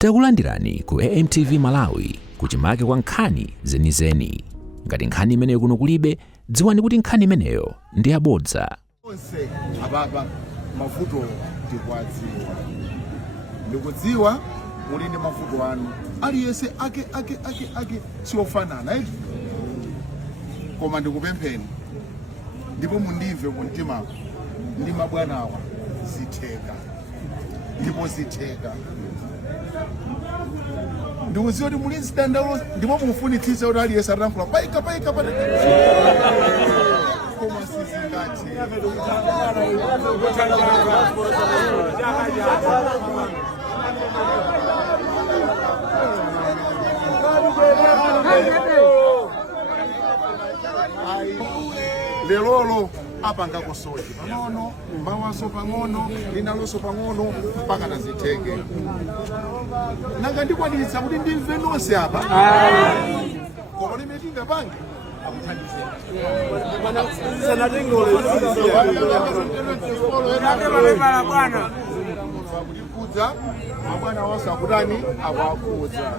Takulandirani ku AMTV Malawi kuchimake kwa nkhani zenizeni. Ngati nkhani imeneyo kuno kulibe, dziwani kuti nkhani imeneyo ndi yabodza. Onse ababa mavuto tikwadziwa. Ndikudziwa muli ndi mavuto anu. Aliyense ake siofanana eti. Koma ndikupempheni. Ndipo mundimve kumtima ndi mabwanawa zitheka. Ndipo zitheka. Ndikudziwa kuti muli zidandaulo ndipo mufunitsitse kuti aliyense atankhula paika koma sizingati. Lelolo apanga kusoji pang'ono, mbawaso pang'ono, linaloso pang'ono mpaka nazitheke. Nanga ndikwanitsa kuti ndimve nonse apa. Koma limetinga pange kulikuza mabwana wasa kutani akwakuza.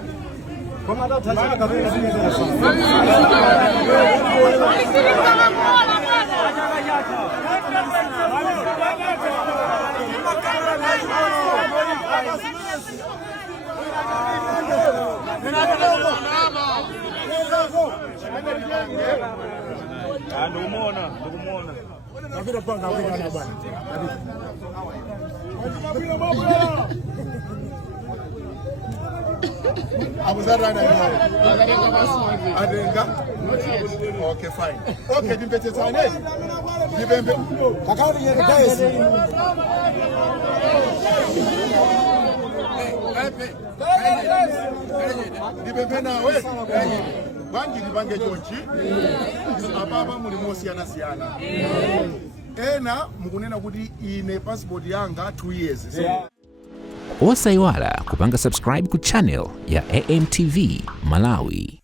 Okay, fine. Okay, Bangi chonchi ababa muli mosiyana. Ena mukunena kuti ine passport yanga 2 years. Osayiwala kupanga subscribe ku channel ya AMTV Malawi.